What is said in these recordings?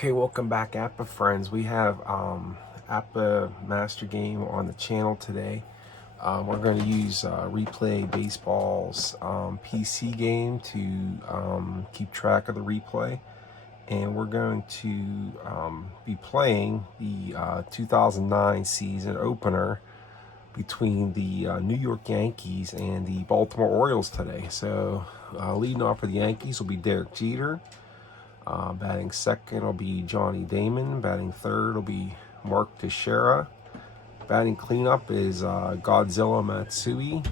Okay, welcome back, APBA friends. We have APBA Master Game on the channel today. We're going to use Replay Baseball's PC game to keep track of the replay. And we're going to be playing the 2009 season opener between the New York Yankees and the Baltimore Orioles today. So leading off for the Yankees will be Derek Jeter. Batting second will be Johnny Damon. Batting third will be Mark Teixeira. Batting cleanup is Godzilla Matsui.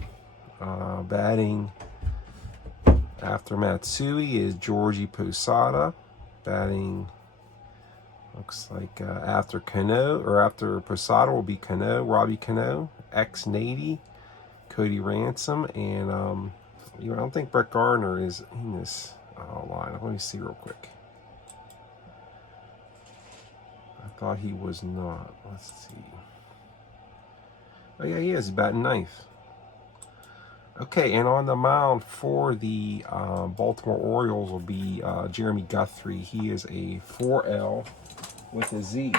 Batting after Matsui is Georgie Posada. Batting looks like after Cano, or after Posada will be Cano, Robbie Cano, X-Nady, Cody Ransom, and I don't think Brett Gardner is in this lineup. Let me see real quick. I thought he was not. Let's see. Oh yeah, he is. He's batting ninth. Okay, and on the mound for the Baltimore Orioles will be Jeremy Guthrie. He is a 4L with a Z.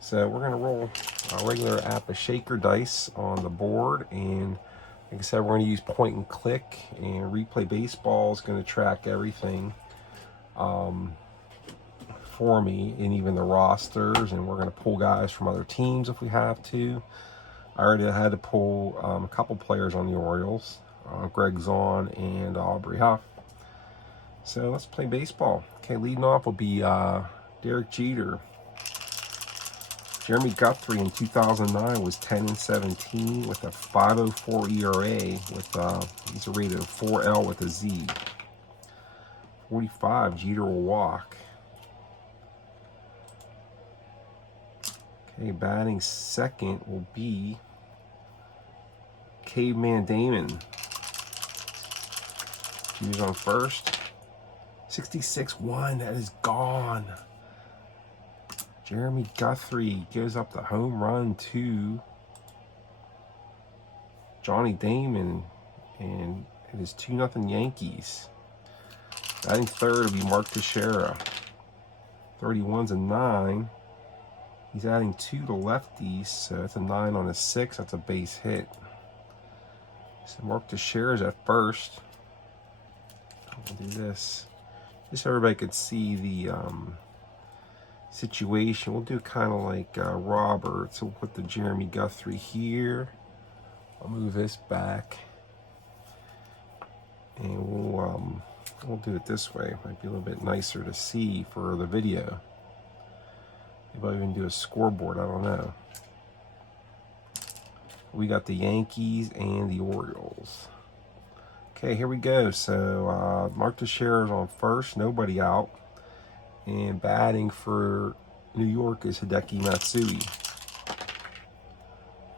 So we're going to roll a regular APBA shaker dice on the board. And like I said, we're going to use point and click. And Replay Baseball is going to track everything for me, and even the rosters. And we're going to pull guys from other teams if we have to. I already had to pull a couple players on the Orioles, Greg Zahn and Aubrey Huff. So let's play baseball. Okay, leading off will be Derek Jeter. Jeremy Guthrie in 2009 was 10-17 with a 5.04 ERA. With he's a rated 4L with a Z. 45, Jeter will walk. Okay, batting second will be Caveman Damon. He's on first. 66-1, that is gone. Jeremy Guthrie gives up the home run to Johnny Damon, and it is 2-0 Yankees. Batting third will be Mark Teixeira. 31's a 9. He's adding 2 to lefties, so that's a 9 on a 6. That's a base hit. So Mark Teixeira is at first. I'll do this just so everybody could see the situation. We'll do kind of like Robert. So we'll put the Jeremy Guthrie here. I'll move this back, and we'll do it this way. Might be a little bit nicer to see for the video. Maybe I'll even do a scoreboard. I don't know. We got the Yankees and the Orioles. Okay, here we go. So Mark Teixeira is on first, nobody out. And batting for New York is Hideki Matsui.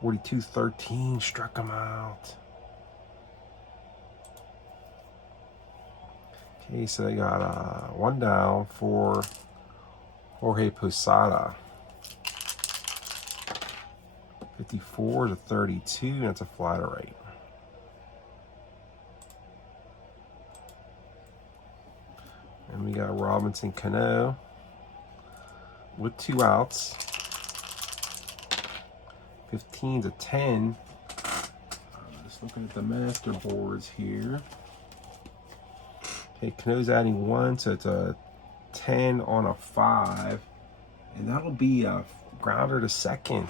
42-13, struck him out. Okay, so they got one down for Jorge Posada. 54-32, that's a fly to right. And we got Robinson Cano with 2 outs. 15-10. Just looking at the master boards here. Okay, Cano's adding 1, so it's a 10 on a 5. And that'll be a grounder to second.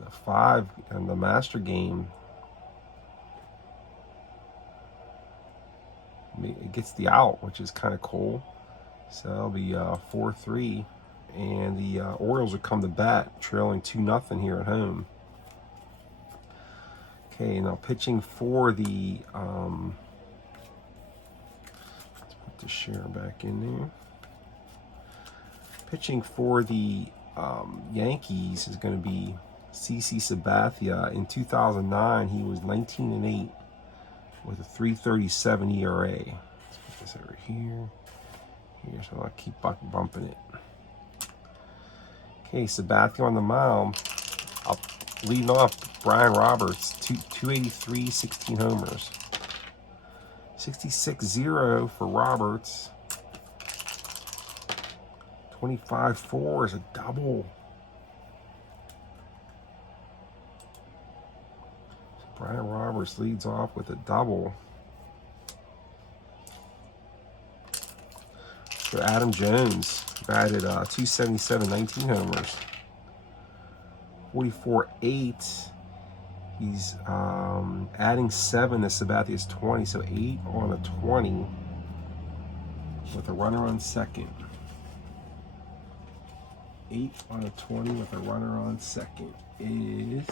The 5 in the master game, it gets the out, which is kind of cool. So that'll be 4-3, and the Orioles will come to bat, trailing 2-0 here at home. Okay, now pitching for the let's put the share back in there. Pitching for the Yankees is going to be CC Sabathia. In 2009, he was 19-8 with a 3.37 ERA. Let's put this over here. So I'll keep bumping it. Okay, Sabathia on the mound. Leading off, Brian Roberts, 283, 16 homers. 66-0 for Roberts. 25-4 is a double. Brian Roberts leads off with a double. So Adam Jones batted 277, 19 homers. 44-8. He's adding 7 to Sabathia's 20, so 8 on a 20 with a runner on second. 8 on a 20 with a runner on second is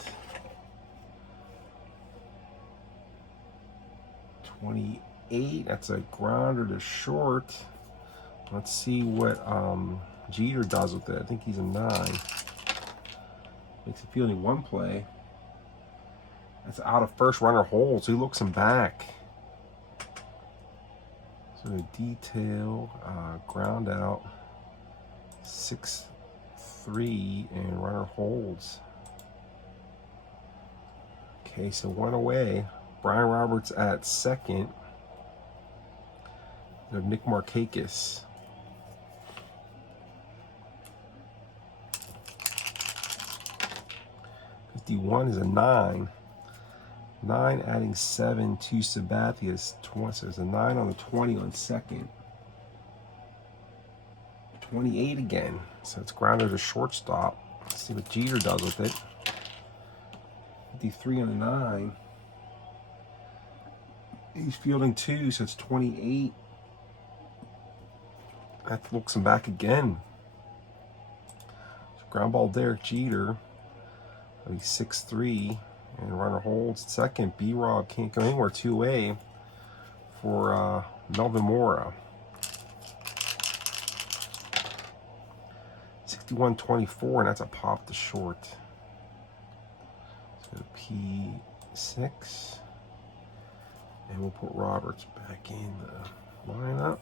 28. That's a grounder to short. Let's see what Jeter does with it. I think he's a 9. Makes it fielding one play. That's out of first, runner holds. He looks him back. So the detail, ground out, 6-3, and runner holds. Okay, so one away. Brian Roberts at second. We have Nick Markakis. '51 is a 9. 9 adding 7 to Sabathia's 20. So there's a 9 on the 20 on second. 28 again. So it's grounded to shortstop. Let's see what Jeter does with it. 53 on the 9. He's fielding 2, so it's 28. That looks him back again. So ground ball Derek Jeter. He's 6-3. And runner holds second. B-Rob can't go anywhere. 2-away for Melvin Mora. 61-24, and that's a pop to short. So P6. And we'll put Roberts back in the lineup.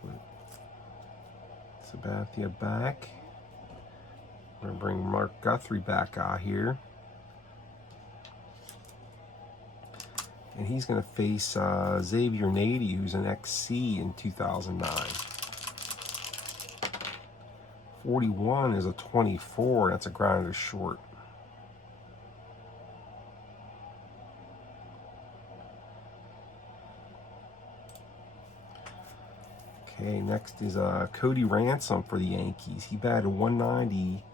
Put Sabathia back. We're going to bring Mark Guthrie back out here. And he's going to face Xavier Nady, who's an XC in 2009. 41 is a 24. That's a grounder short. Okay, next is Cody Ransom for the Yankees. He batted 190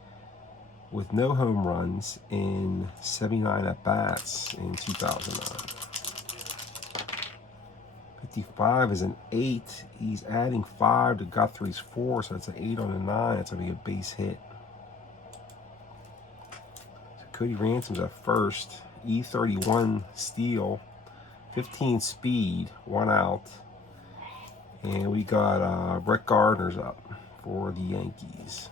with no home runs in 79 at-bats in 2009. 55 is an 8. He's adding 5 to Guthrie's 4, so it's an 8 on a 9. That's going to be a base hit. So Cody Ransom's at first. E31 steal. 15 speed. 1 out. And we got Brett Gardner's up for the Yankees.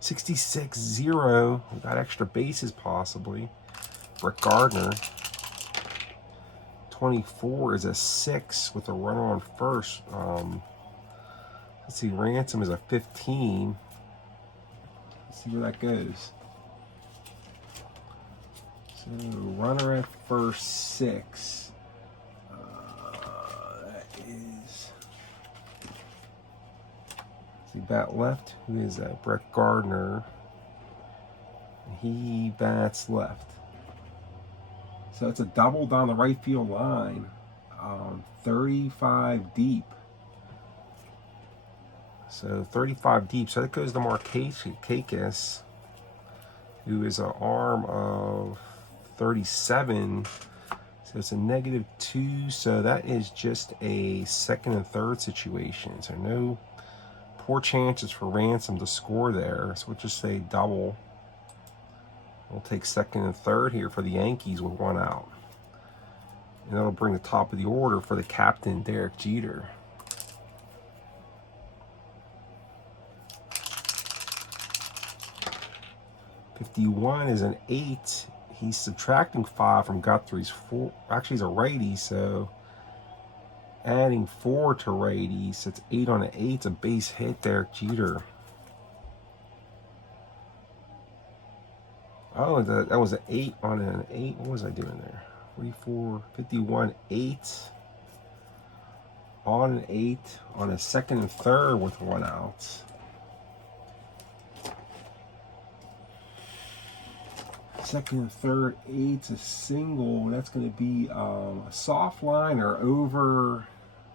66-0. We got extra bases possibly. Brett Gardner. 24 is a 6 with a runner on first. Let's see, Ransom is a 15. Let's see where that goes. So runner at first, 6. That is. See, bat left. Who is that? Brett Gardner. He bats left. So it's a double down the right field line, 35 deep. So 35 deep. So that goes to Markakis, who is an arm of 37. So it's a -2. So that is just a second and third situation. So no poor chances for Ransom to score there. So we'll just say double. We'll take second and third here for the Yankees with 1 out. And that'll bring the top of the order for the captain, Derek Jeter. '51 is an 8. He's subtracting 5 from Guthrie's 4. Actually, he's a righty, so adding 4 to righty. So it's 8 on an 8. It's a base hit, Derek Jeter. Oh, that was an 8 on an 8. What was I doing there? 44, 51, 8 on an 8 on a second and third with 1 out. Second and third, 8's a single. That's going to be a soft liner over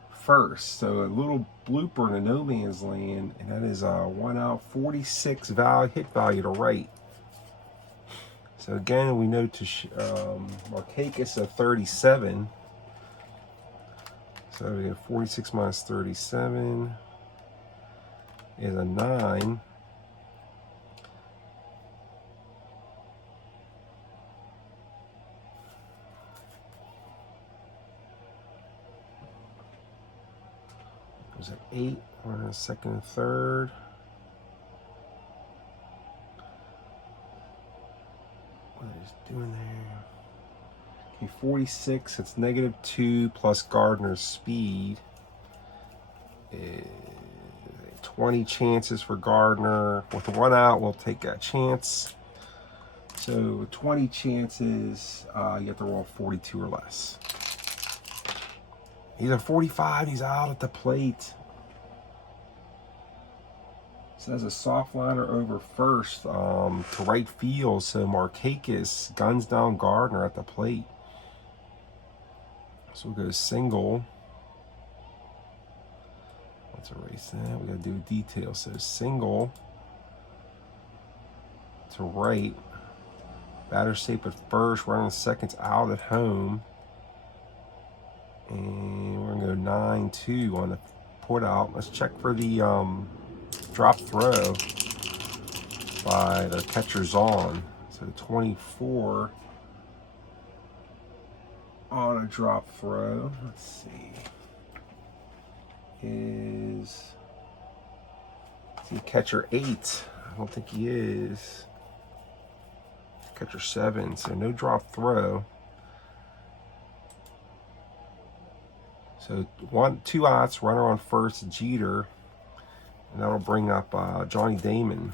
first. So a little blooper in a no man's land, and that is 1 out, 46 hit value to right. So again, we know to Markakis a 37. So we get 46 minus 37 is a 9. It was an 8 on a second and third. What is doing there? Okay, 46. It's -2 plus Gardner's speed. 20 chances for Gardner. With 1 out, we'll take that chance. So 20 chances, you have to roll 42 or less. He's at 45. He's out at the plate. Says a soft liner over first to right field. So Markakis guns down Gardner at the plate. So we'll go single. Let's erase that. We got to do a detail. So single to right. Batter safe at first. Running seconds out at home. And we're going to go 9-2 on the put out. Let's check for the drop throw by the catcher's on. So 24 on a drop throw. Let's see. Is he catcher 8? I don't think he is. Catcher 7. So no drop throw. So 2 outs, runner on first, Jeter. And that'll bring up Johnny Damon.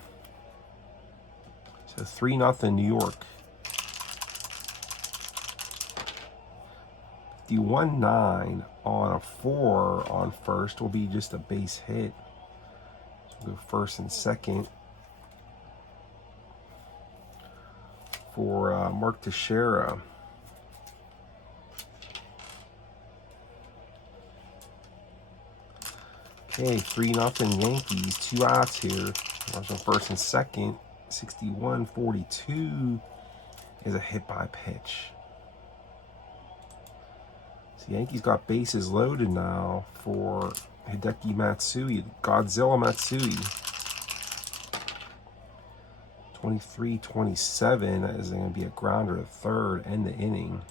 So 3-0 New York. 51-9 on a 4 on first will be just a base hit. So we'll go first and second for Mark Teixeira. Okay, 3-0 Yankees. 2 outs here. Runners on first and second. 61-42 is a hit by pitch. So Yankees got bases loaded now for Hideki Matsui, Godzilla Matsui. 23-27. That is going to be a grounder to third, end the inning.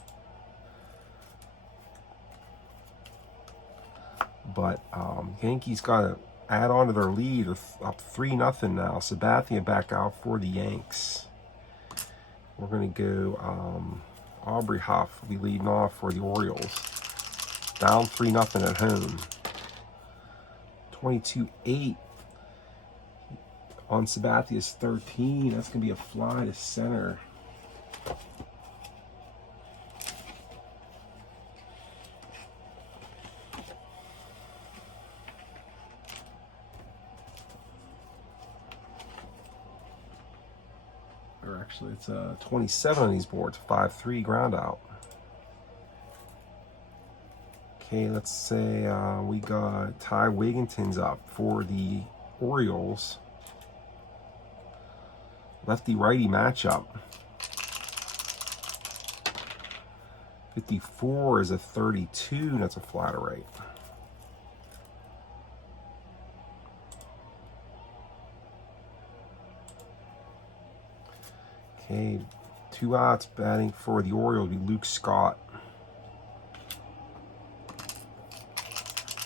But Yankees got to add on to their lead. They're up 3-0 now. Sabathia back out for the Yanks. We're going to go Aubrey Huff will be leading off for the Orioles. Down 3-0 at home. 22-8 on Sabathia's 13. That's going to be a fly to center. Or actually, it's 27 on these boards. 5-3 ground out. Okay, let's say we got Ty Wigginton's up for the Orioles. Lefty-righty matchup. 54 is a 32, and that's a fly to right. Okay, 2 outs batting for the Orioles will be Luke Scott.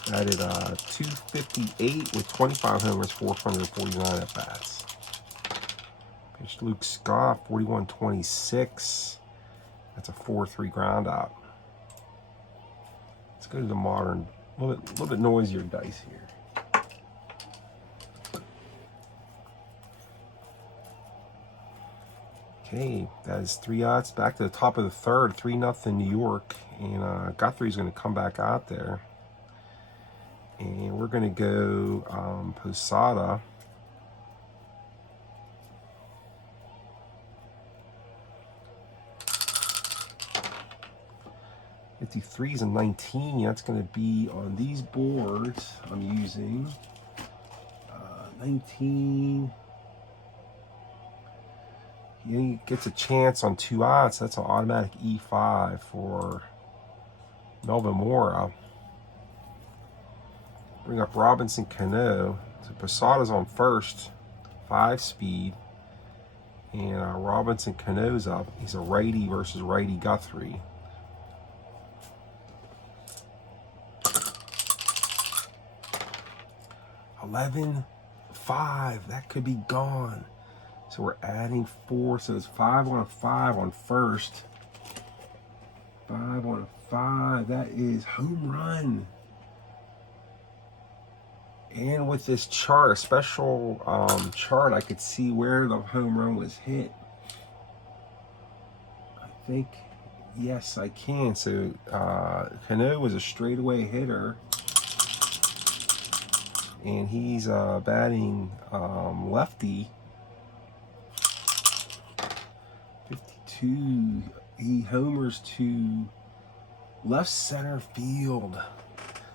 Batted 258 with 25 homers, 449 at bats. Pitched Luke Scott, 41-26. That's a 4-3 ground out. Let's go to the modern, a little bit noisier dice here. Okay, that is 3 odds. Back to the top of the third, 3-0 New York. And Guthrie's going to come back out there. And we're going to go Posada. 53s and 19. That's going to be on these boards. I'm using 19. He gets a chance on 2 odds. That's an automatic E5 for Melvin Mora. Bring up Robinson Cano. So Posada's on first, 5-speed. And Robinson Cano's up. He's a righty versus righty Guthrie. $11.5. That could be gone. So we're adding 4. So it's 5 on a 5 on first. 5 on a 5. That is home run. And with this chart, a special chart, I could see where the home run was hit. I think, yes, I can. So Cano was a straightaway hitter. And he's batting lefty. 52. He homers to left center field.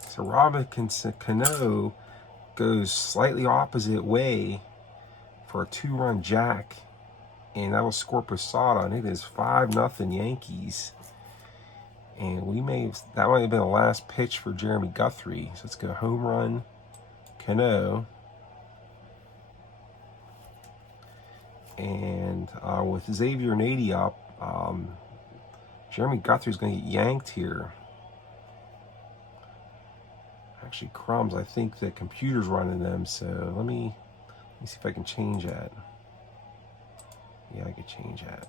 So Robinson Cano goes slightly opposite way for a 2-run jack, and that'll score Posada, and it is 5-0 Yankees. And that might have been the last pitch for Jeremy Guthrie. So let's go home run Cano. And with Xavier Nady up, Jeremy Guthrie's going to get yanked here. Actually, crumbs. I think the computer's running them, so let me see if I can change that. Yeah, I could change that.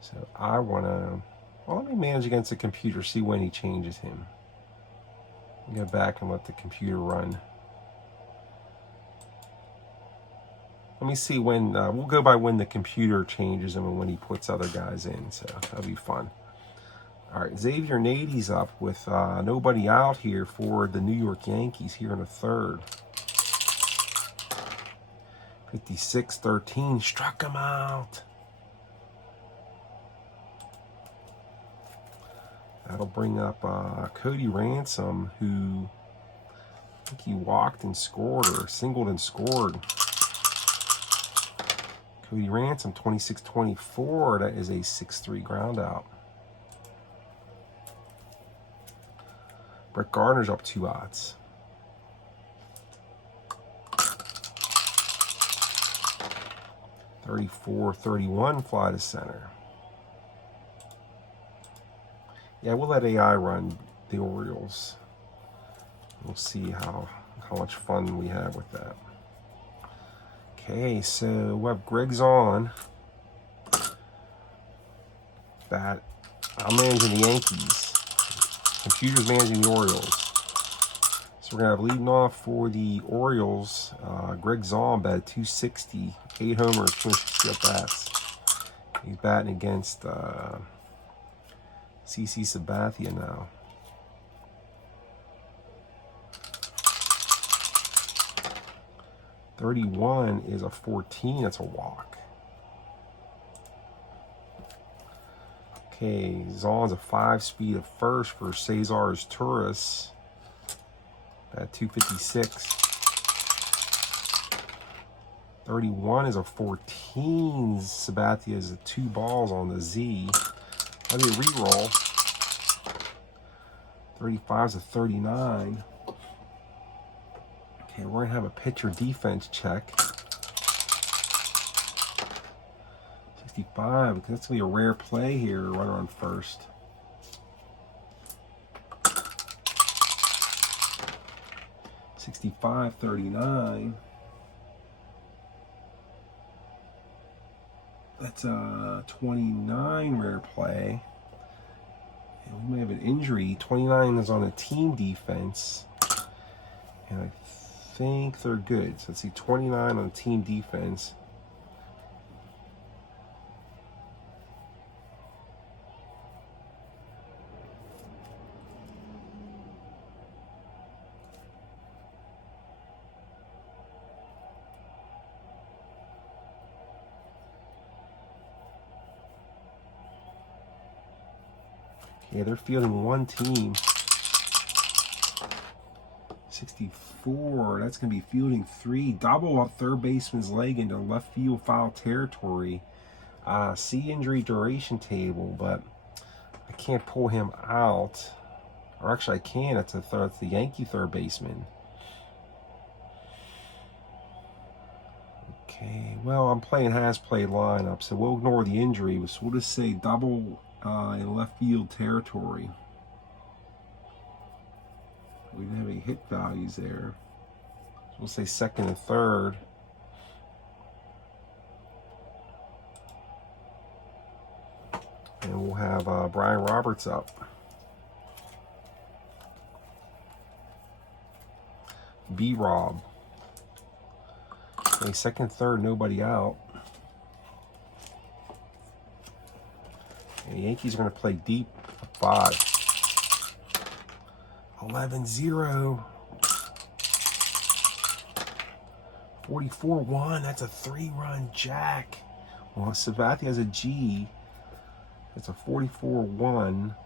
So I want to, well, let me manage against the computer, see when he changes him. Go back and let the computer run. Let me see when, we'll go by when the computer changes him and when he puts other guys in, so that'll be fun. All right, Xavier Nady's up with nobody out here for the New York Yankees here in the third. 56-13, struck him out. That'll bring up Cody Ransom, who I think he walked and scored, or singled and scored. Cody Ransom, 26-24. That is a 6-3 ground out. Brett Gardner's up 2 odds. $34-31 fly to center. Yeah, we'll let AI run the Orioles. We'll see how much fun we have with that. Okay, so we'll have Greg's on. Bat. I'm managing the Yankees. Computer's managing the Orioles. So we're going to have leading off for the Orioles. Greg Zaun batted .260, 8 homers, 260 at-bats. He's batting against CC Sabathia now. .31 is a 14. That's a walk. Okay, Zaun's a 5-speed at first for Cesar's Turris at .256. 31 is a 14. Sabathia is a 2 balls on the Z. How do you re-roll? 35 is a 39. Okay, we're going to have a pitcher defense check. 65, because that's going to be a rare play here, runner on first. $65.39. That's a 29 rare play. And we may have an injury. 29 is on a team defense. And I think they're good. So let's see, 29 on team defense. Yeah, they're fielding one team. 64. That's going to be fielding 3. Double up third baseman's leg into left field foul territory. See injury duration table, but I can't pull him out. Or actually, I can. It's the Yankee third baseman. Okay, well, I'm playing has played lineup, so we'll ignore the injury. So we'll just say double in left field territory. We didn't have any hit values there. So we'll say second and third. And we'll have Brian Roberts up. B-Rob. Okay, second, third, nobody out. And the Yankees are going to play deep 5. 11-0. 44-1. That's a 3-run jack. Well, Sabathia has a G. It's a 44-1.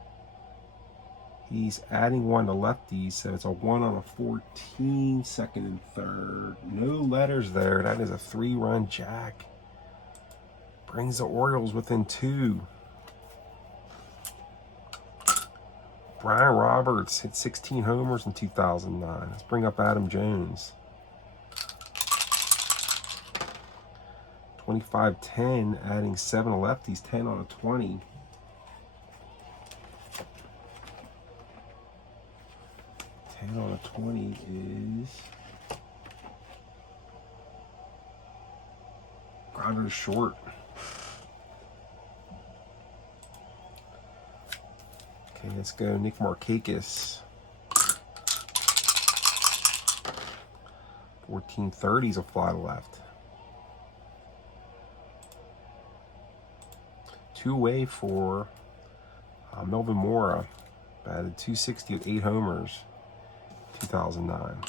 He's adding 1 to lefties, so it's a 1 on a 14, second and third. No letters there. That is a 3-run jack. Brings the Orioles within 2. Brian Roberts hit 16 homers in 2009. Let's bring up Adam Jones. 25-10, adding 7 lefties, 10 on a 20. On a 20 is grounder to short. Okay, let's go Nick Markakis. 1430 is a fly to left. 2 away for Melvin Mora. Batted 260 with 8 homers. 2009.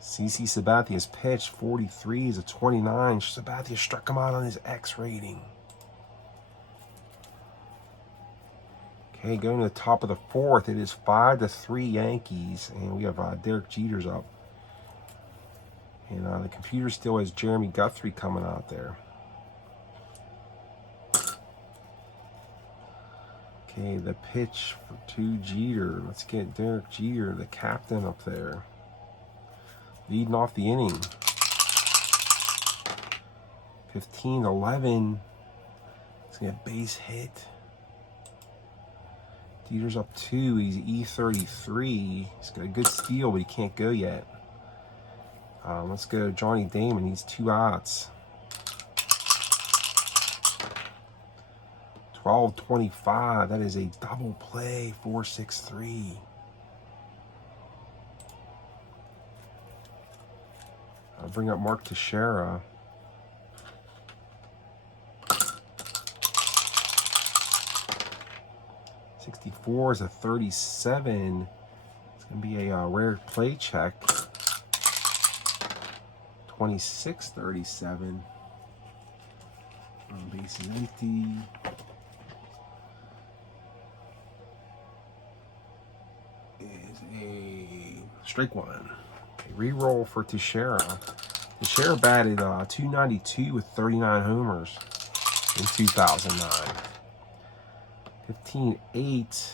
CC Sabathia's pitch, 43 is a 29. Sabathia struck him out on his X rating. Okay, going to the top of the 4th, it is 5-3 Yankees, and we have Derek Jeter's up. And the computer still has Jeremy Guthrie coming out there. Okay, the pitch to Jeter. Let's get Derek Jeter, the captain, up there. Leading off the inning. 15-11. It's going to get base hit. Jeter's up 2. He's E33. He's got a good steal, but he can't go yet. Let's go Johnny Damon. He's 2 outs. 12-25. That is a double play. 4-6-3. I'll bring up Mark Teixeira. '64 is a 37. It's going to be a rare play check. 26-37. Base is empty. Is a strike 1. Okay, re-roll for Teixeira. Teixeira batted 292 with 39 homers in 2009. 15-8.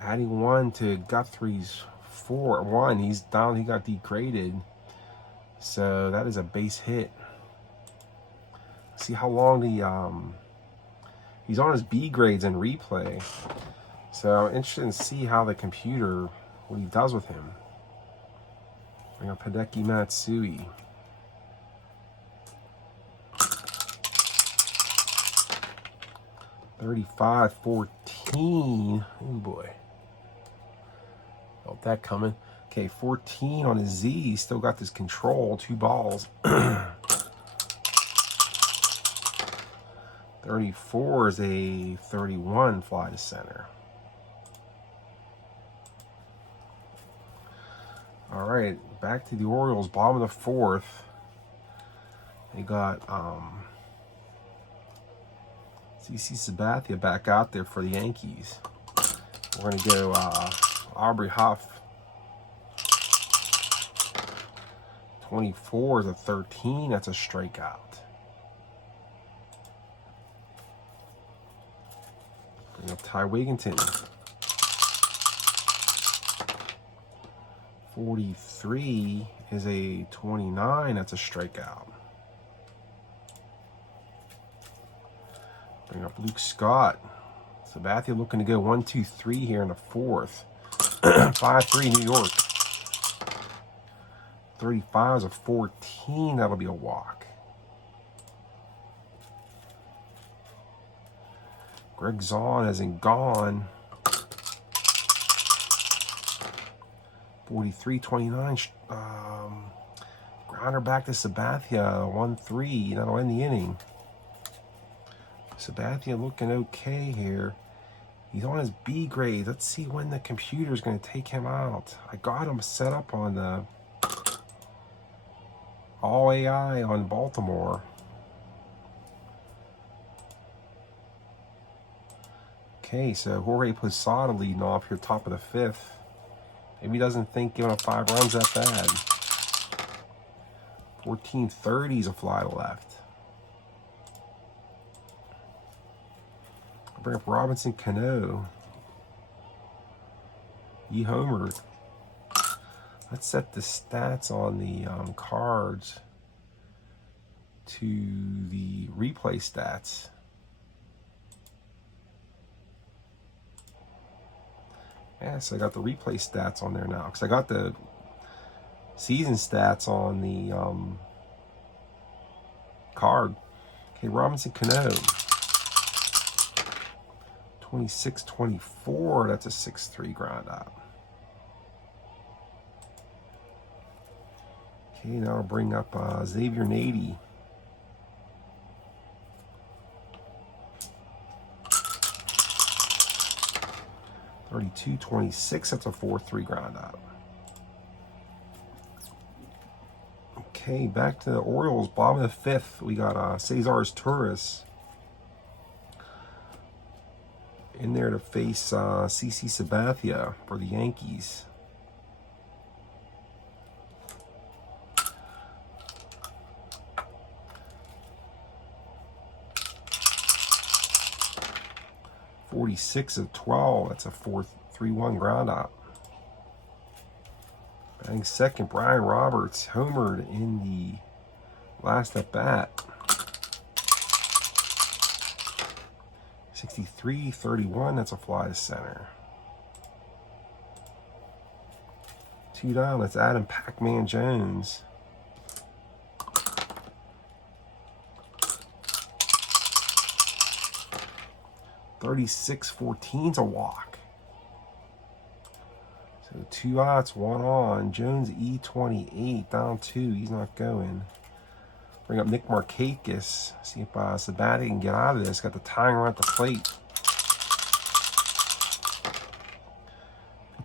Adding 1 to Guthrie's 4-1. He's down. He got degraded. So that is a base hit. See how long he's on his B grades in replay. So I'm interested to see how the computer, what he does with him. Bring up Hideki Matsui. $35-14. Oh boy. Felt that coming. Okay, 14 on his Z. Still got this control. 2 balls. 34 is a 31 fly to center. All right, back to the Orioles, bottom of the 4th. They got CC Sabathia back out there for the Yankees. We're going to go Aubrey Huff. 24 is a 13. That's a strikeout. Bring up Ty Wigginton. 43 is a 29. That's a strikeout. Bring up Luke Scott. Sabathia looking to go 1, 2, 3 here in the fourth. 5-3 New York. 35 is a 14. That'll be a walk. Greg Zahn isn't gone. 43-29. Grounder back to Sabathia. 1-3. That'll end the inning. Sabathia looking okay here. He's on his B grade. Let's see when the computer's going to take him out. I got him set up on the All AI on Baltimore. Okay, so Jorge Posada leading off here, top of the fifth. Maybe he doesn't think giving up 5 runs that bad. 14-30 is a fly to left. I'll bring up Robinson Cano. He homered. Let's set the stats on the cards to the replay stats. Yeah, so I got the replay stats on there now because I got the season stats on the card. Okay, Robinson Cano. 26-24, that's a 6-3 ground out. Okay, now I'll bring up Xavier Nady. $32-26, that's a 4-3 ground out. Okay, back to the Orioles, bottom of the fifth. We got Cesar Torres in there to face CC Sabathia for the Yankees. $46-12. That's a 4-3-1 ground out. Batting second, Brian Roberts homered in the last at bat. 63-31. That's a fly to center. 2 down. That's Adam Pac-Man Jones. $36-14's a walk. So 2 outs, 1 on. Jones E28 down 2. He's not going. Bring up Nick Markakis. See if Sabathia can get out of this. Got the tying run at the plate.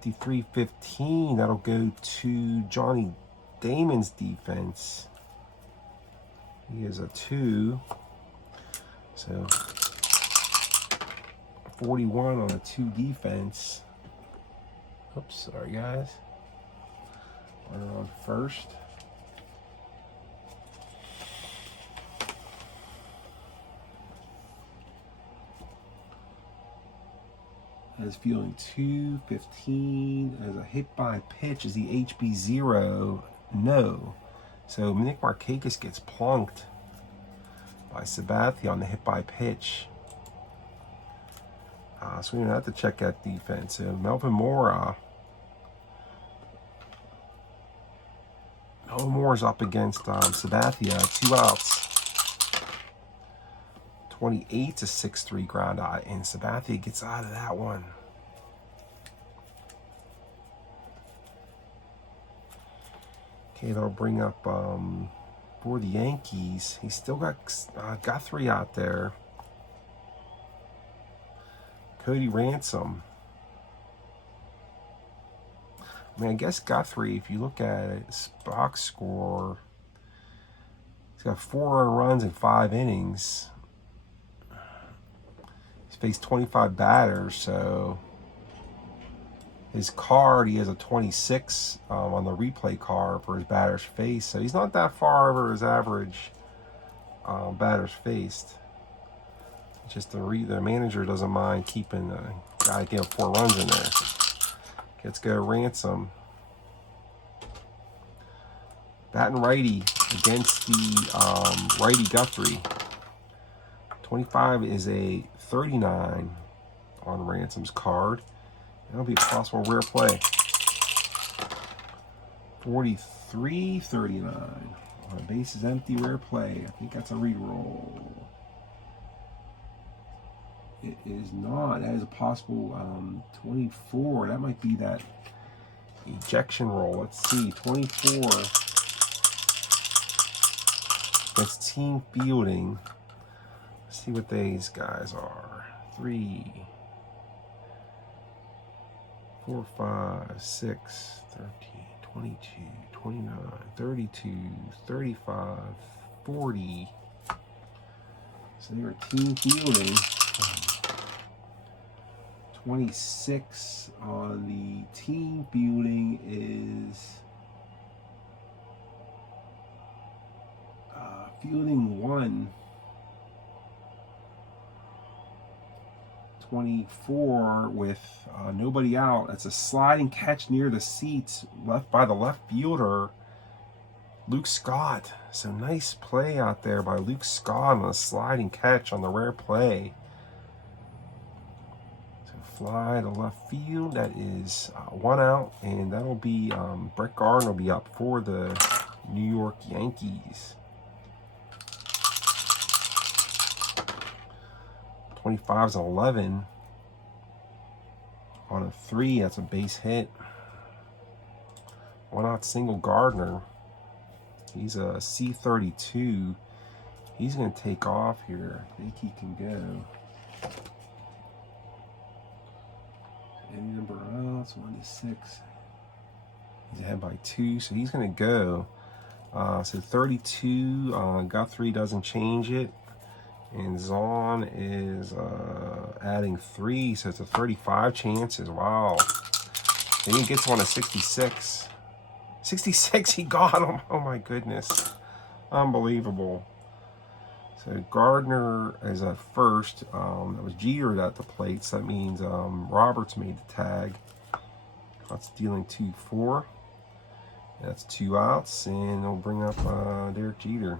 53-15. That'll go to Johnny Damon's defense. He is a 2. So 41 on a 2 defense. Oops, sorry guys. Runner on first. As fielding 2-15 as a hit by pitch is the HB0. No. So Nick Markakis gets plunked by Sabathia on the hit by pitch. So we don't have to check that defense. So Melvin Moore is up against Sabathia. 2 outs. 28-6-3 ground out, and Sabathia gets out of that one. Okay, that'll bring up for the Yankees. He's still got Guthrie out there. Cody Ransom. I mean, I guess Guthrie, if you look at it, his box score, he's got 4 runs in 5 innings. faced 25 batters, so his card, he has a 26 on the replay card for his batters faced. So he's not that far over his average batters faced. Just the manager doesn't mind keeping a guy getting 4 runs in there. Let's go Ransom. Batting righty against the righty Guthrie. 25 is a 39 on Ransom's card. That'll be a possible rare play. 43-39 on a base is empty, rare play. I think that's a reroll. It is not. That is a possible 24. That might be that ejection roll. Let's see. 24. That's team fielding. Let's see what these guys are. 3, 4, 5, 6, 13, 22, 29, 32, 35, 40. So they were team fielding. 26 on the team fielding is fielding 1. 24 with nobody out. That's a sliding catch near the seats left by the left fielder, Luke Scott. So nice play out there by Luke Scott on a sliding catch on the rare play. So fly to left field. That is 1 out, and that'll be Brett Gardner will be up for the New York Yankees. 25 is an 11 on a 3. That's a base hit. 1 out single Gardner. He's a C32. He's going to take off here. I think he can go. Any number, oh, it's 1 to 6. He's ahead by 2, so he's going to go. So 32, Guthrie doesn't change it. And Zahn is adding 3, so it's a 35 chances. Wow. And he gets one of 66. 66, he got him. Oh my goodness. Unbelievable. So Gardner is at first. That was Jeter at the plate, so that means Roberts made the tag. That's dealing 2-4. That's 2 outs, and they'll bring up Derek Jeter.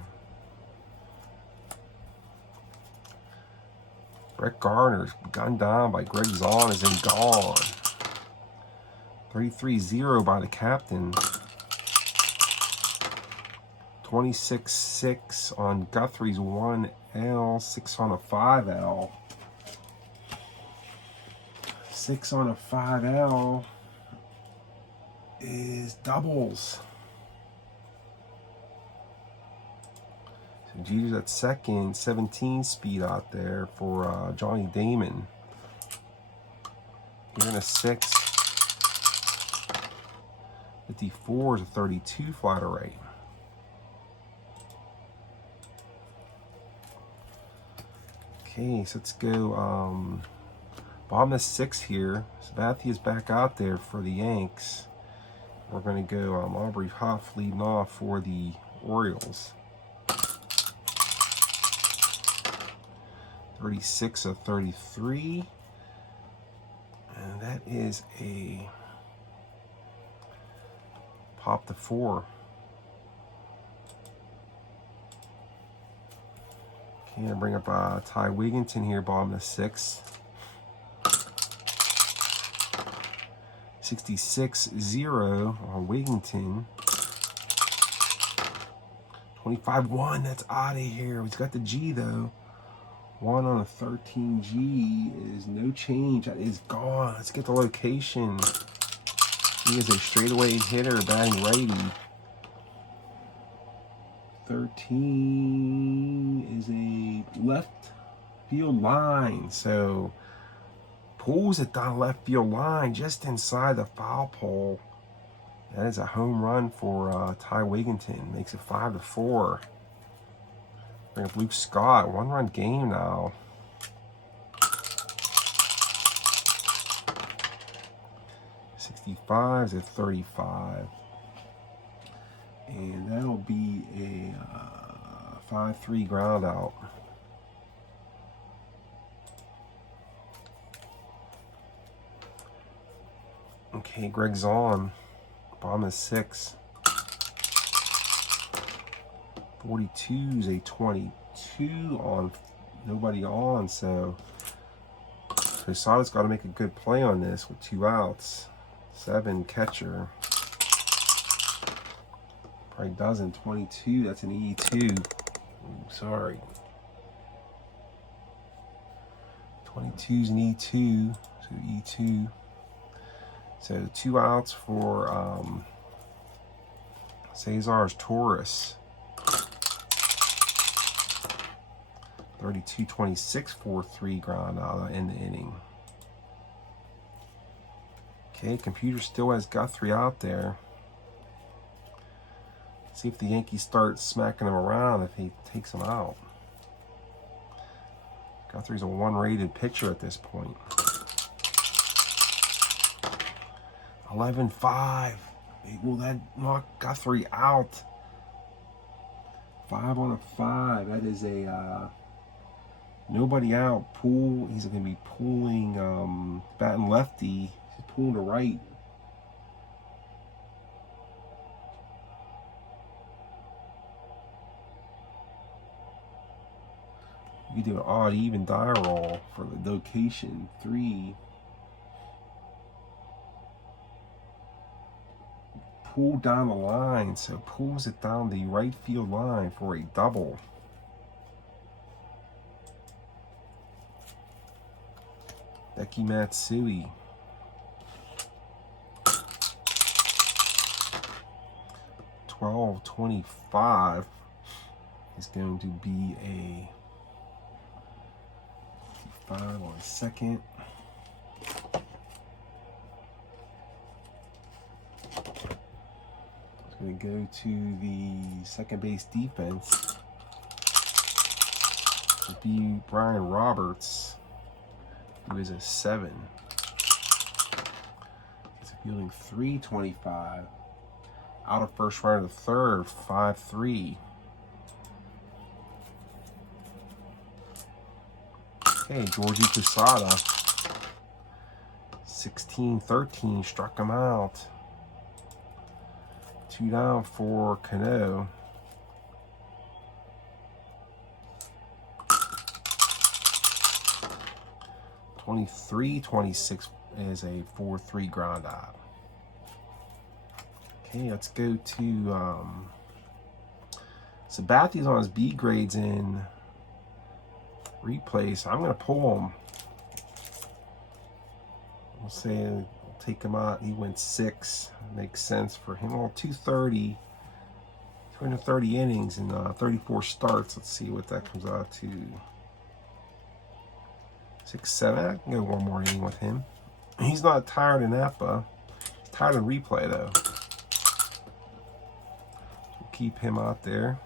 Brett Gardner's gunned down by Greg Zahn is in gone. 33-0 by the captain. 26-6 on Guthrie's 1L. 6 on a 5L. 6 on a 5L is doubles. Jeter's at second, 17 speed out there for Johnny Damon. Here in a 6. 54 is a 32 fly to right. Okay, so let's go bottom of 6 here. Sabathia's back out there for the Yanks. We're going to go Aubrey Huff leading off for the Orioles. 36 of 33, and that is a pop to 4. Okay, I'll bring up Ty Wigginton here, bottom of 6. 66-0 on Wigginton. 25-1, that's out of here. He's got the G though. 1 on a 13G is no change. That is gone. Let's get the location. He is a straightaway hitter, batting righty. 13 is a left field line. So pulls it down left field line just inside the foul pole. That is a home run for Ty Wigginton. Makes it 5-4. Bring up Luke Scott. 1-run game now. 65 to 35. And that'll be a 5-3 ground out. Okay, Greg's on. Bottom is 6. 42 is a 22 on. Nobody on, so Posada's got to make a good play on this with 2 outs. 7 catcher. Probably doesn't. 22, that's an E2. Ooh, sorry. 22's an E2, so E2. So 2 outs for Cesar's Taurus. 32-26, 4-3 ground out in the inning. Okay, computer still has Guthrie out there. See if the Yankees start smacking him around if he takes him out. Guthrie's a 1-rated pitcher at this point. 11-5. Will that knock Guthrie out? 5 on a 5. That is a nobody out. Pull. He's going to be pulling batting lefty. He's pulling to right. You do an odd even die roll for the location. 3. Pull down the line, so pulls it down the right field line for a double. Becky Matsui. $12.25 is going to be a 5 on second. It's going to go to the second base defense. It'll be Brian Roberts, who is a 7. It's fielding 325. Out of first, runner to third, 5-3. Okay, Georgie Posada. 16-13, struck him out. 2 down for Cano. $23.26 is a 4-3 ground out. Okay, let's go to Sabathia's on his B grades in replay, so I'm going to pull him. We'll say we'll take him out. He went 6. Makes sense for him. Well, 230 innings and 34 starts. Let's see what that comes out to. 6-7. I can go one more inning with him. He's not tired in APBA. He's tired in replay, though. We'll keep him out there.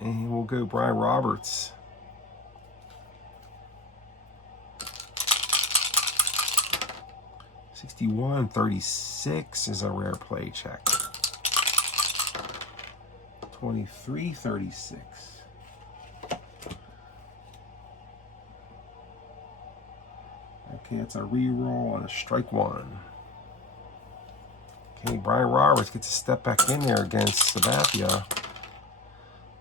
And we'll go Brian Roberts. $61.36 is a rare play check. $23.36. Okay, that's a reroll on a strike 1. Okay, Brian Roberts gets a step back in there against Sabathia.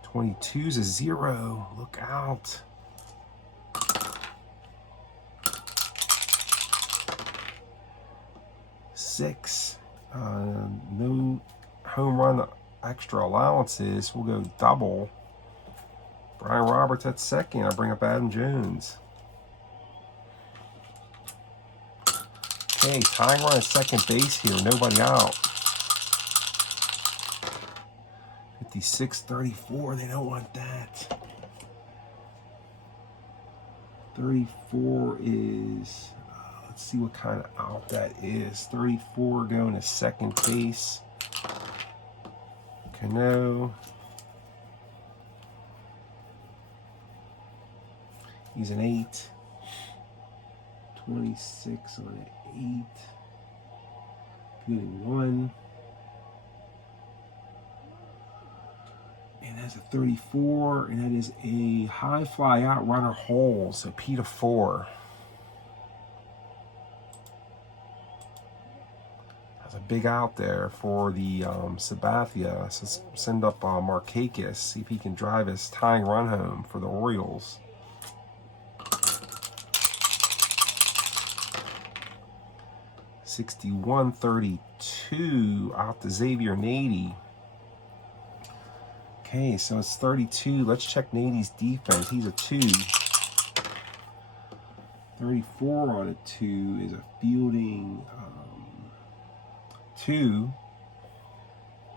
22's a 0. Look out. Six. No home run extra allowances. We'll go double. Brian Roberts at second. I bring up Adam Jones. Okay, tying run at second base here. Nobody out. 56-34. They don't want that. 34 is... let's see what kind of out that is. 34 going to second base. Cano. He's an 8. 26 on an 8. Fielding 1. And that's a 34, and that is a high fly out runner hole, so P to 4. That's a big out there for the Sabathia. So let's send up Markakis, see if he can drive his tying run home for the Orioles. $61-32 out to Xavier Nady. Okay, so it's 32. Let's check Nady's defense. He's a 2. 34 on a 2 is a fielding 2.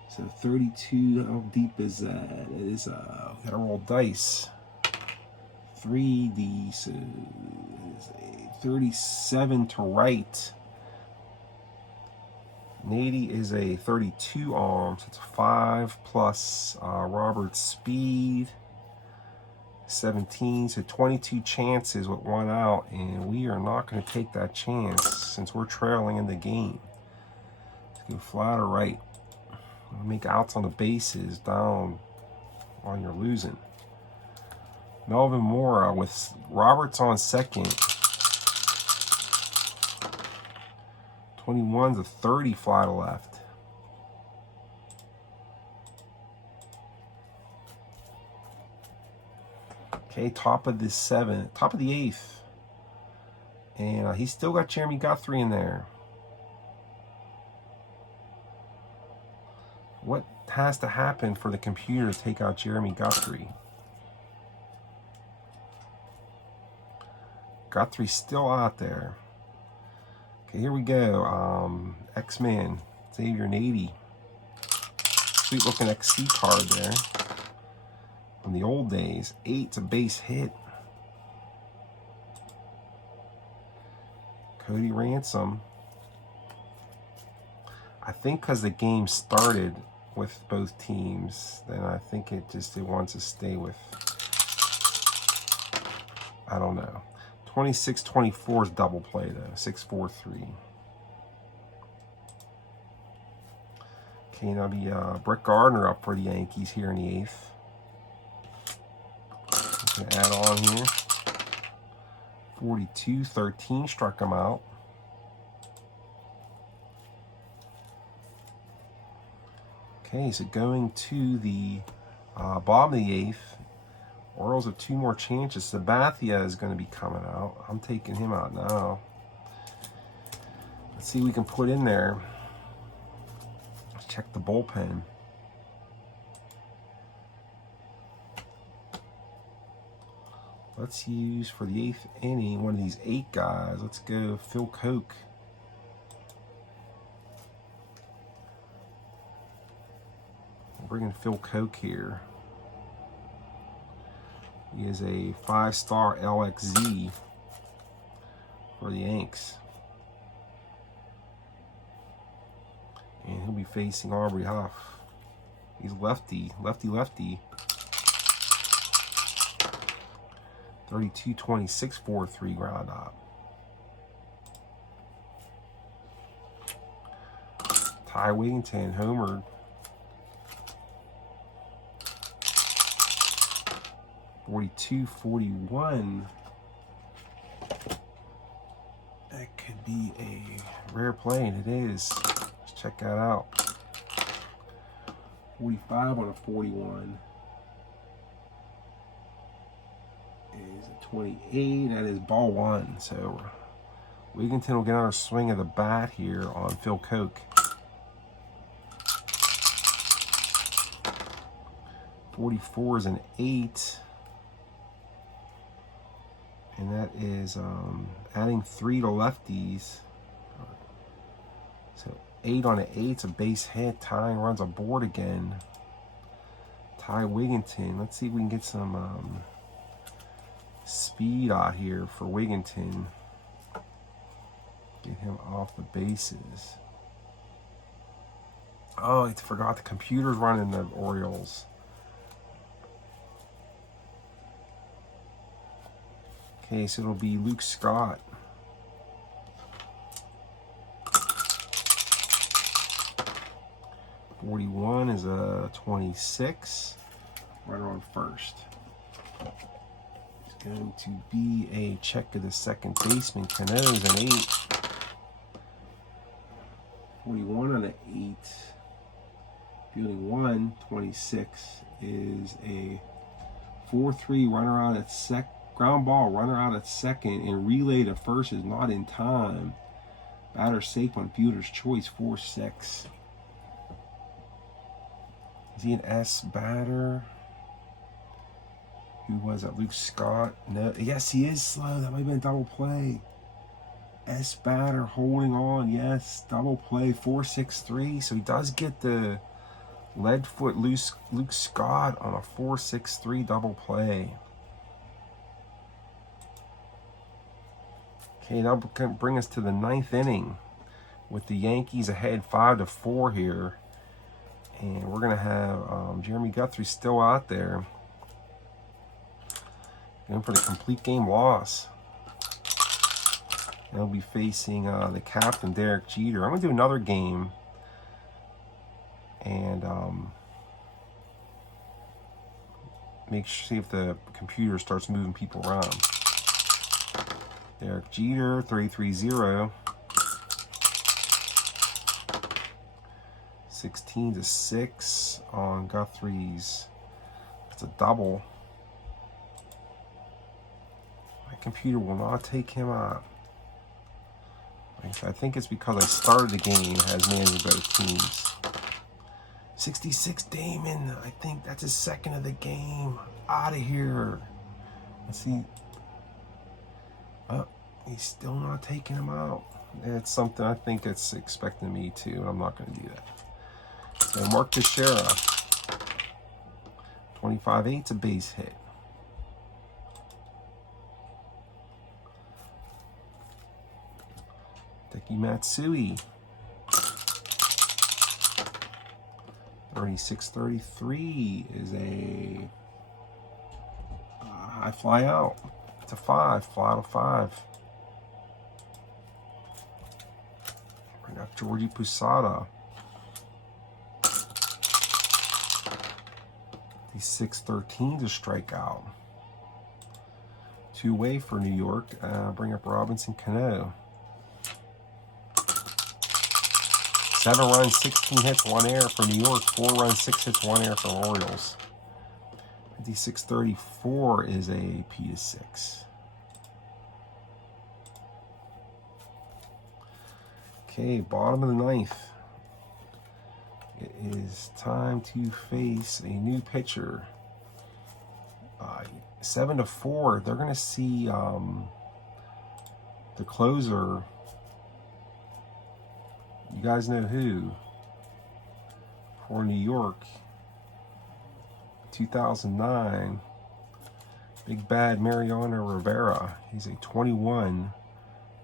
So 32, how deep is that? It is, gotta roll dice. 3D, so it is a 37 to right. Nady is a 32 arm, so it's 5 plus Robert's speed, 17, so 22 chances with 1 out, and we are not going to take that chance since we're trailing in the game. Let's go flat or right. Make outs on the bases down while you're losing. Melvin Mora with Roberts on second. 21's a 30 fly to left. Okay, top of the 7th, top of the 8th. And he's still got Jeremy Guthrie in there. What has to happen for the computer to take out Jeremy Guthrie? Guthrie's still out there. Okay, here we go. X-Men, Xavier Nady. Sweet looking XC card there. From the old days. 8's a base hit. Cody Ransom. I think because the game started with both teams, then I think it wants to stay with, I don't know. 26-24 is double play though. 6-4-3. Okay, now be Brett Gardner up for the Yankees here in the 8th. Gonna add on here. 42-13 struck him out. Okay, so going to the bottom of the 8th. Orioles have 2 more chances. Sabathia is going to be coming out. I'm taking him out now. Let's see what we can put in there. Let's check the bullpen. Let's use for the 8th inning one of these 8 guys. Let's go Phil Koch. I'm bringing Phil Koch here. He is a 5-star LXZ for the Yanks. And he'll be facing Aubrey Huff. He's lefty. 32-26, 4-3 ground up. Ty Wigginton, homered. $42-41. That could be a rare play, and it is. Let's check that out. 45 on a 41 is a 28. That is ball 1. So Wigginton will get another swing of the bat here on Phil Koch. 44 is an 8. And that is adding 3 to lefties. So 8 on an 8's a base hit. Tying runs a board again. Ty Wigginton. Let's see if we can get some speed out here for Wigginton. Get him off the bases. Oh, I forgot the computer's running the Orioles. Okay, so it'll be Luke Scott. 41 is a 26. Runner on first. It's going to be a check of the second baseman. Cano's an 8. 41 on an 8. Fielding 1, 26 is a 4-3 runner out at ground ball, runner out at second, and relay to first is not in time. Batter safe on fielder's choice, 4-6. Is he an S batter? Who was that? Luke Scott? No. Yes, he is slow. That might have been a double play. S batter holding on. Yes, double play, 4-6-3. So he does get the lead foot Luke Scott on a 4-6-3 double play. Okay, that will bring us to the 9th inning with the Yankees ahead 5-4 here. And we're going to have Jeremy Guthrie still out there. Going for the complete game loss. And he'll be facing the captain, Derek Jeter. I'm going to do another game. And see if the computer starts moving people around. Derek Jeter, 3-3-0. 16-6 on Guthrie's. It's a double. My computer will not take him out. I think it's because I started the game as managing both teams. 66 Damon. I think that's his second of the game. Out of here. Let's see. Oh, he's still not taking him out. It's something I think it's expecting me to. I'm not going to do that. So Mark Teixeira. 25-8's a base hit. Deki Matsui. 36-33 is a high fly out. It's a 5, fly out of 5. Bring up Georgie Posada. 6-13 to strike out. 2 away for New York. Bring up Robinson Cano. 7 runs, 16 hits, 1 error for New York. 4 runs, 6 hits, 1 error for the Orioles. 56-34 is a P/6. Okay, bottom of the 9th. It is time to face a new pitcher. 7-4. They're going to see the closer. You guys know who? For New York. 2009. Big Bad Mariano Rivera. He's a 21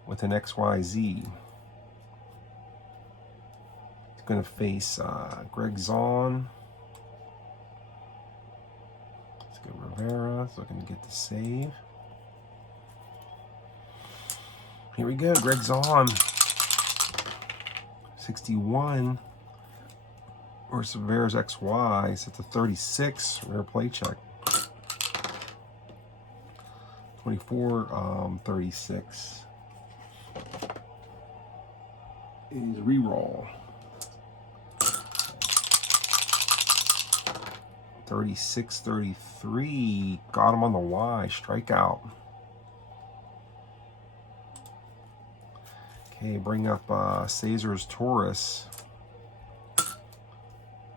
with an XYZ. Going to face Greg Zahn. Let's go Rivera. He's looking to get the save. Here we go. Greg Zahn. 61. Versus Rivera's XY. So it's a 36. Rare play check. 24, 36. Is reroll. 36-33. Got him on the Y. Strikeout. Okay, bring up Cesar's Taurus.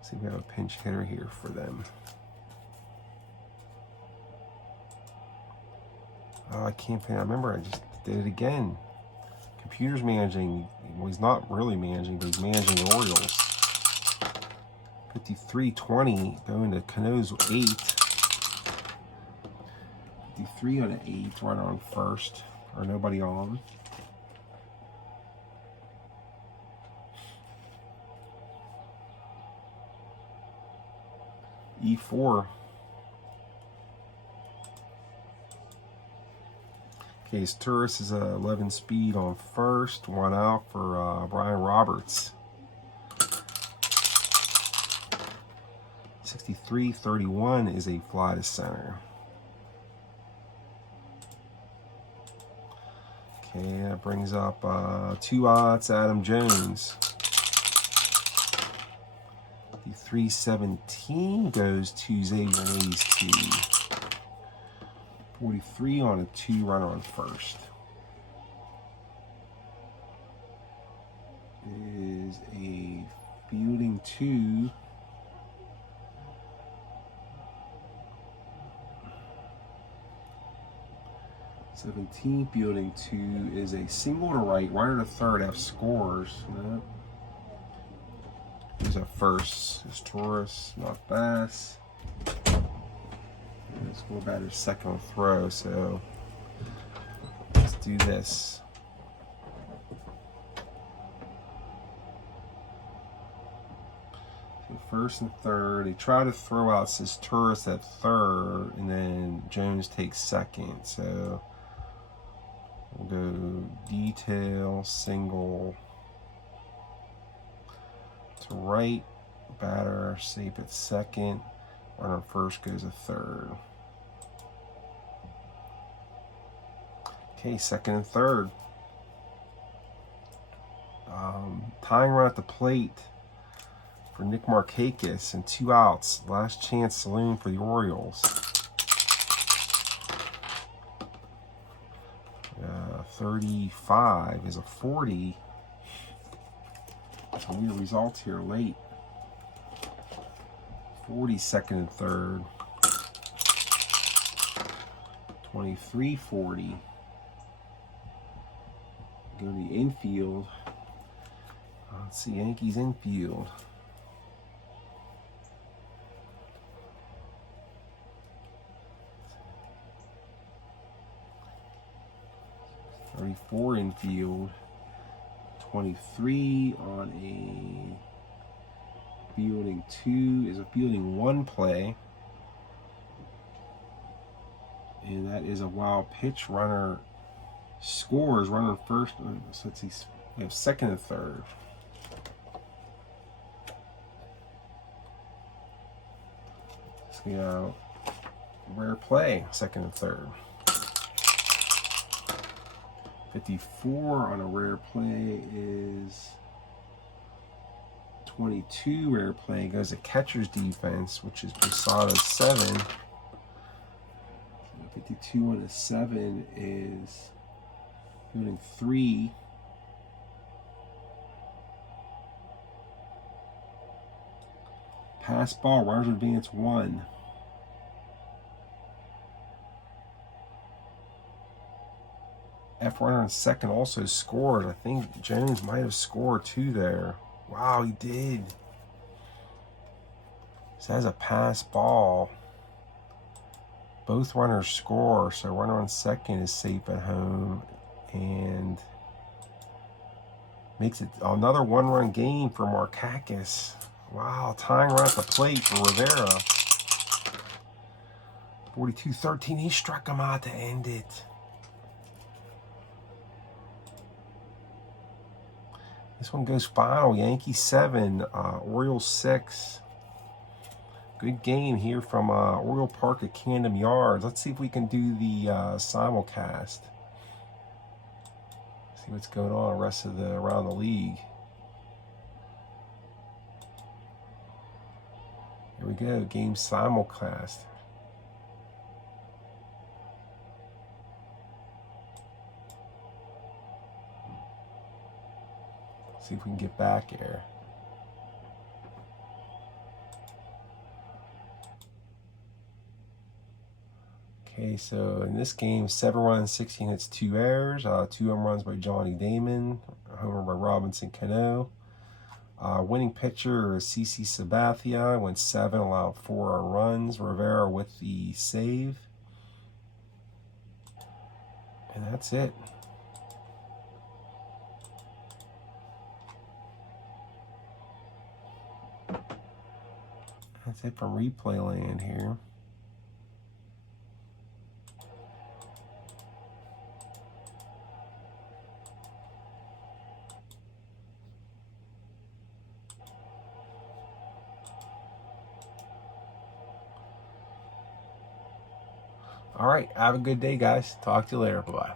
See if we have a pinch hitter here for them. I can't pay. I remember I just did it again. Computer's managing. Well, he's not really managing, but he's managing the Orioles. 53-20 going to Cano's 8. 53 on an 8, runner on first, or nobody on. E4. Okay, his Turris is 11 speed on first, 1 out for Brian Roberts. 63-31 is a fly to center. Okay, that brings up 2 outs, Adam Jones. 317 goes to Xavier Hayes 2. 43 on a 2-runner on first. Is a fielding 2. '17 fielding 2 is a single to right, runner to third, F scores. No. Here's a first. It's Torres, not Bass. The score batter's second on throw, so let's do this. So first and third. They try to throw out Torres at third, and then Jones takes second. So we'll go detail, single to right, batter safe at second, runner first goes to third. Okay, second and third. Tying run at the plate for Nick Markakis and 2 outs. Last chance saloon for the Orioles. 35 is a 40. Some weird results here late. 40 second and third. 23-40. Go to the infield. Let's see, Yankees infield. .34 infield. 23 on a fielding 2 is a fielding 1 play. And that is a wild pitch. Runner scores, runner first. So let's see, we have second and third. So we have rare play, second and third. 54 on a rare play is 22. Rare play goes to catcher's defense, which is Posada's 7. So 52 on a 7 is fielding 3. Pass ball, runners advance 1. F runner on second also scored. I think Jones might have scored 2 there. Wow, he did. So that's a pass ball. Both runners score, so runner on second is safe at home and makes it another 1-run game for Markakis. Wow, tying run at the plate for Rivera. 42-13, he struck him out to end it. This one goes final. Yankees 7, Orioles 6. Good game here from Oriole Park at Camden Yards. Let's see if we can do the simulcast. See what's going on the rest of around the league. Here we go, game simulcast. See if we can get back here. Okay, so in this game, 7 runs, 16 hits, 2 errors. 2 home runs by Johnny Damon, a homer by Robinson Cano. Winning pitcher is CC Sabathia, went 7, allowed 4 runs. Rivera with the save. And that's it. That's it from replay land here. All right, have a good day, guys. Talk to you later. Bye-bye.